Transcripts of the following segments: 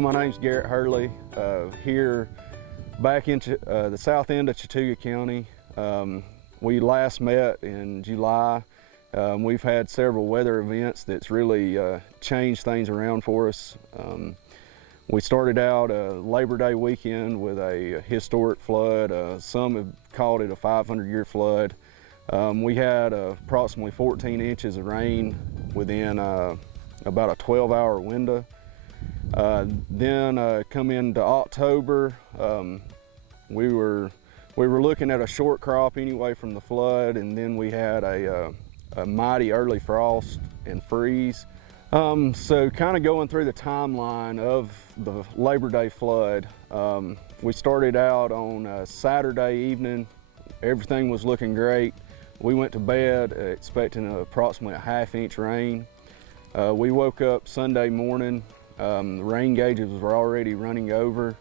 My name's Garrett Hurley, here back in the south end of Chattooga County. We last met in July. We've had several weather events that's really changed things around for us. We started out Labor Day weekend with a historic flood. Some have called it a 500-year flood. We had approximately 14 inches of rain within about a 12-hour window. Then come into October, we were looking at a short crop anyway from the flood, and then we had a mighty early frost and freeze. So kind of going through the timeline of the Labor Day flood, we started out on Saturday evening. Everything was looking great. We went to bed expecting approximately a half-inch rain. We woke up Sunday morning. The rain gauges were already running over.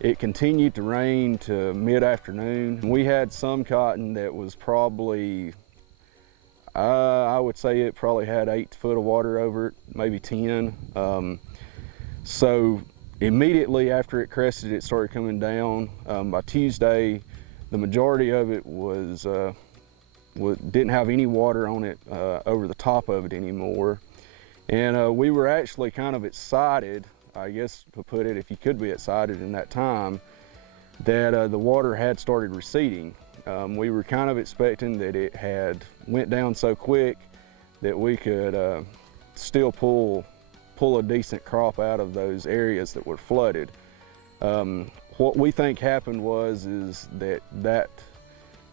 It continued to rain to mid-afternoon. We had some cotton that was probably, I would say it probably had 8 foot of water over it, maybe 10. So immediately after it crested, it started coming down. By Tuesday, the majority of it didn't have any water on it over the top of it anymore. And we were actually kind of excited, I guess to put it, if you could be excited in that time, that the water had started receding. We were kind of expecting that it had went down so quick that we could still pull a decent crop out of those areas that were flooded. What we think happened is that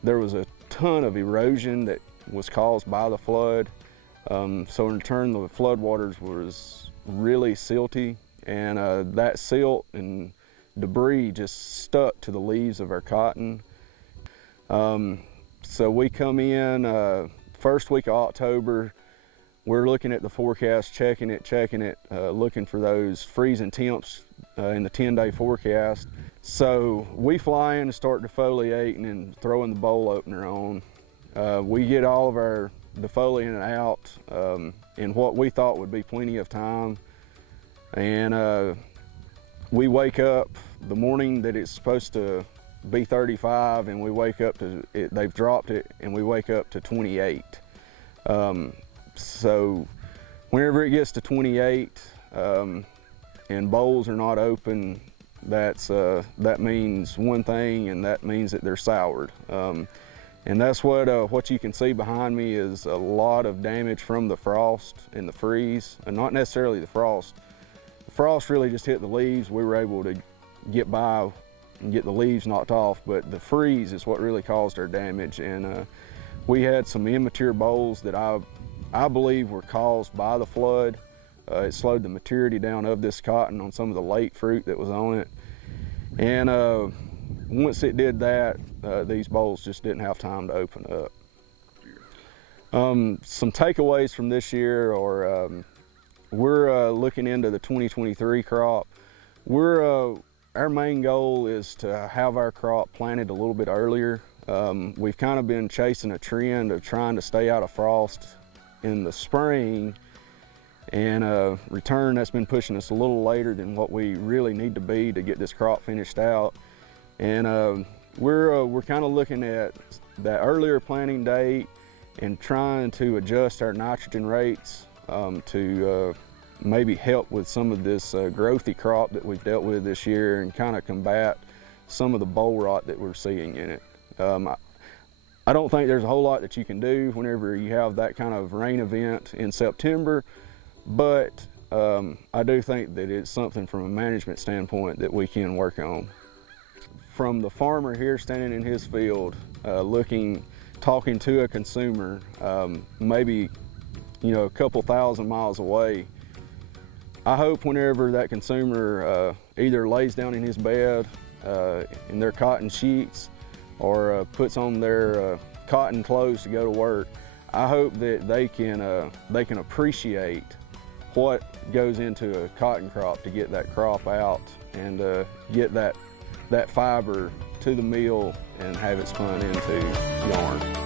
there was a ton of erosion that was caused by the flood. So in turn, the floodwaters was really silty, and that silt and debris just stuck to the leaves of our cotton. So we come in first week of October. We're looking at the forecast, checking it, looking for those freezing temps in the 10-day forecast. So we fly in and start defoliating and throwing the bowl opener on. We get all of our defoliating out in what we thought would be plenty of time, and we wake up the morning that it's supposed to be 35, and we wake up to it, they've dropped it, and we wake up to 28. So whenever it gets to 28 and bowls are not open, that means one thing, and that means that they're soured. And that's what you can see behind me is a lot of damage from the frost and the freeze, and not necessarily the frost. The frost really just hit the leaves. We were able to get by and get the leaves knocked off, but the freeze is what really caused our damage. And we had some immature bowls that I believe were caused by the flood. It slowed the maturity down of this cotton on some of the late fruit that was on it. And once it did that, these bowls just didn't have time to open up. Some takeaways from this year are we're looking into the 2023 crop. Our main goal is to have our crop planted a little bit earlier. We've kind of been chasing a trend of trying to stay out of frost in the spring, and return that's been pushing us a little later than what we really need to be to get this crop finished out. And we're kind of looking at that earlier planting date and trying to adjust our nitrogen rates to maybe help with some of this growthy crop that we've dealt with this year, and kind of combat some of the boll rot that we're seeing in it. I don't think there's a whole lot that you can do whenever you have that kind of rain event in September, but I do think that it's something from a management standpoint that we can work on. From the farmer here standing in his field, talking to a consumer, maybe a couple thousand miles away, I hope whenever that consumer either lays down in his bed in their cotton sheets or puts on their cotton clothes to go to work, I hope that they can appreciate what goes into a cotton crop to get that crop out and get that fiber to the mill and have it spun into yarn.